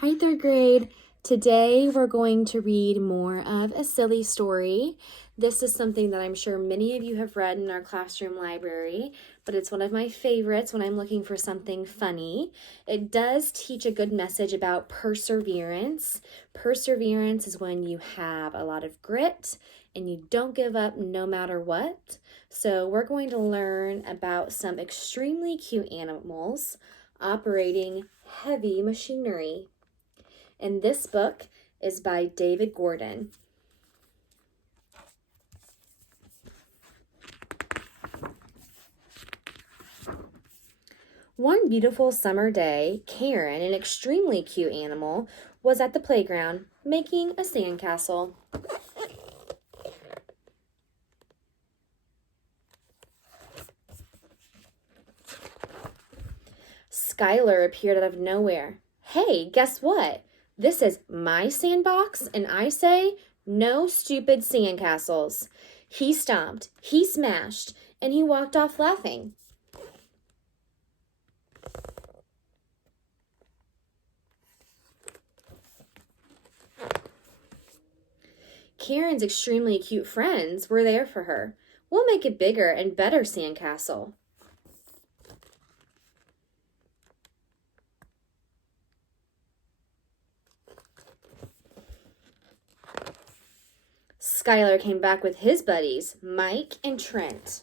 Hi, third grade. Today we're going to read more of a silly story. This is something that I'm sure many of you have read in our classroom library, but it's one of my favorites when I'm looking for something funny. It does teach a good message about perseverance. Perseverance is when you have a lot of grit and you don't give up no matter what. So we're going to learn about some extremely cute animals operating heavy machinery. And this book is by David Gordon. One beautiful summer day, Karen, an extremely cute animal, was at the playground making a sandcastle. Skylar appeared out of nowhere. Hey, guess what? This is my sandbox, and I say no stupid sandcastles. He stomped, he smashed, and he walked off laughing. Karen's extremely cute friends were there for her. We'll make a bigger and better sandcastle. Skylar came back with his buddies, Mike and Trent.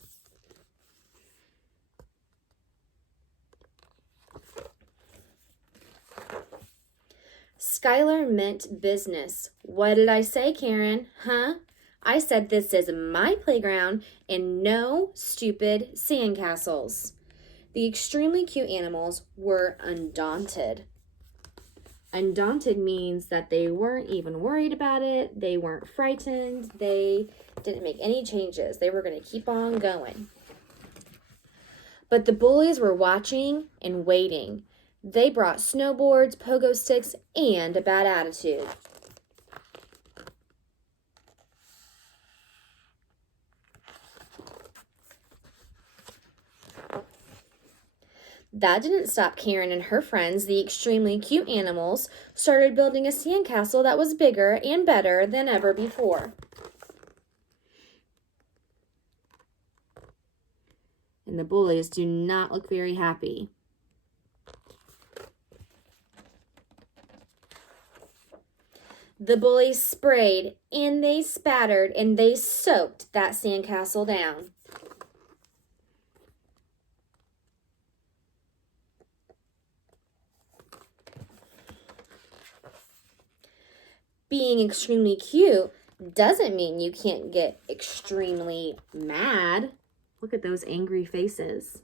Skylar meant business. What did I say, Karen? Huh? I said this is my playground and no stupid sandcastles. The extremely cute animals were undaunted. Undaunted means that they weren't even worried about it. They weren't frightened. They didn't make any changes. They were going to keep on going. But the bullies were watching and waiting. They brought snowboards, pogo sticks, and a bad attitude. That didn't stop Karen and her friends. The extremely cute animals started building a sandcastle that was bigger and better than ever before. And the bullies do not look very happy. The bullies sprayed and they spattered and they soaked that sandcastle down. Being extremely cute doesn't mean you can't get extremely mad. Look at those angry faces.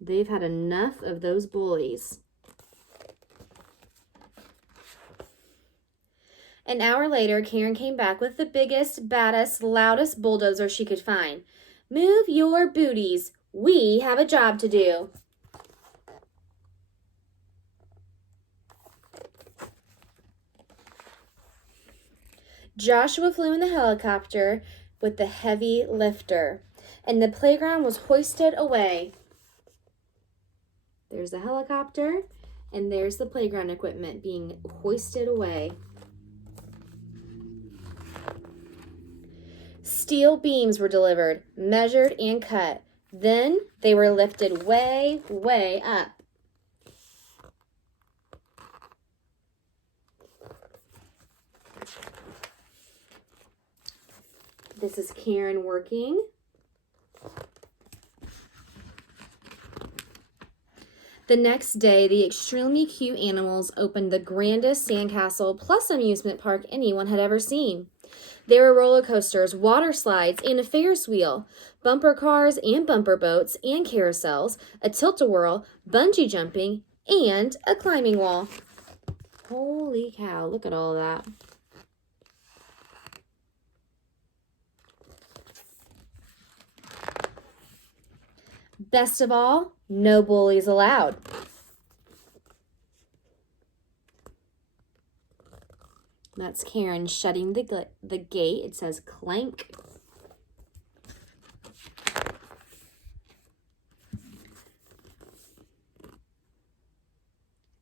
They've had enough of those bullies. An hour later, Karen came back with the biggest, baddest, loudest bulldozer she could find. Move your booties. We have a job to do. Joshua flew in the helicopter with the heavy lifter, and the playground was hoisted away. There's the helicopter, and there's the playground equipment being hoisted away. Steel beams were delivered, measured, and cut. Then they were lifted way, way up. This is Karen working. The next day, the extremely cute animals opened the grandest sandcastle plus amusement park anyone had ever seen. There were roller coasters, water slides, and a Ferris wheel, bumper cars and bumper boats and carousels, a tilt-a-whirl, bungee jumping, and a climbing wall. Holy cow, look at all that. Best of all, no bullies allowed. That's Karen shutting the gate. It says clank.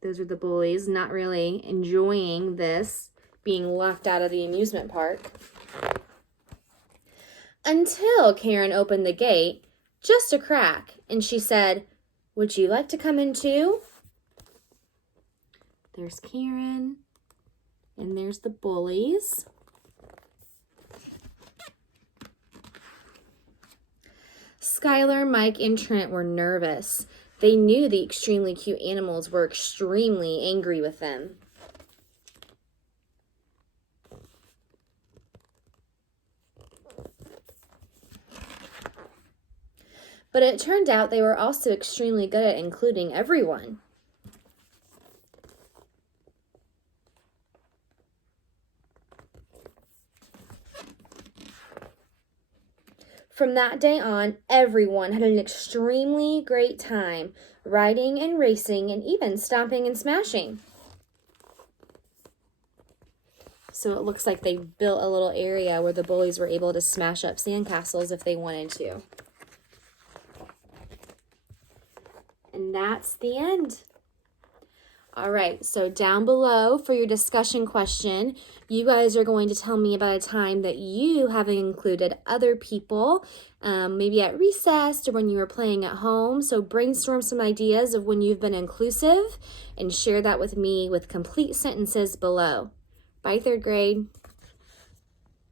Those are the bullies, not really enjoying this, being locked out of the amusement park. Until Karen opened the gate, just a crack, and she said, "Would you like to come in too?" There's Karen, and there's the bullies. Skylar, Mike, and Trent were nervous. They knew the extremely cute animals were extremely angry with them. But it turned out they were also extremely good at including everyone. From that day on, everyone had an extremely great time riding and racing and even stomping and smashing. So it looks like they built a little area where the bullies were able to smash up sandcastles if they wanted to. And that's the end. All right, so down below for your discussion question, you guys are going to tell me about a time that you have included other people, maybe at recess or when you were playing at home. So brainstorm some ideas of when you've been inclusive and share that with me with complete sentences below. Bye, third grade.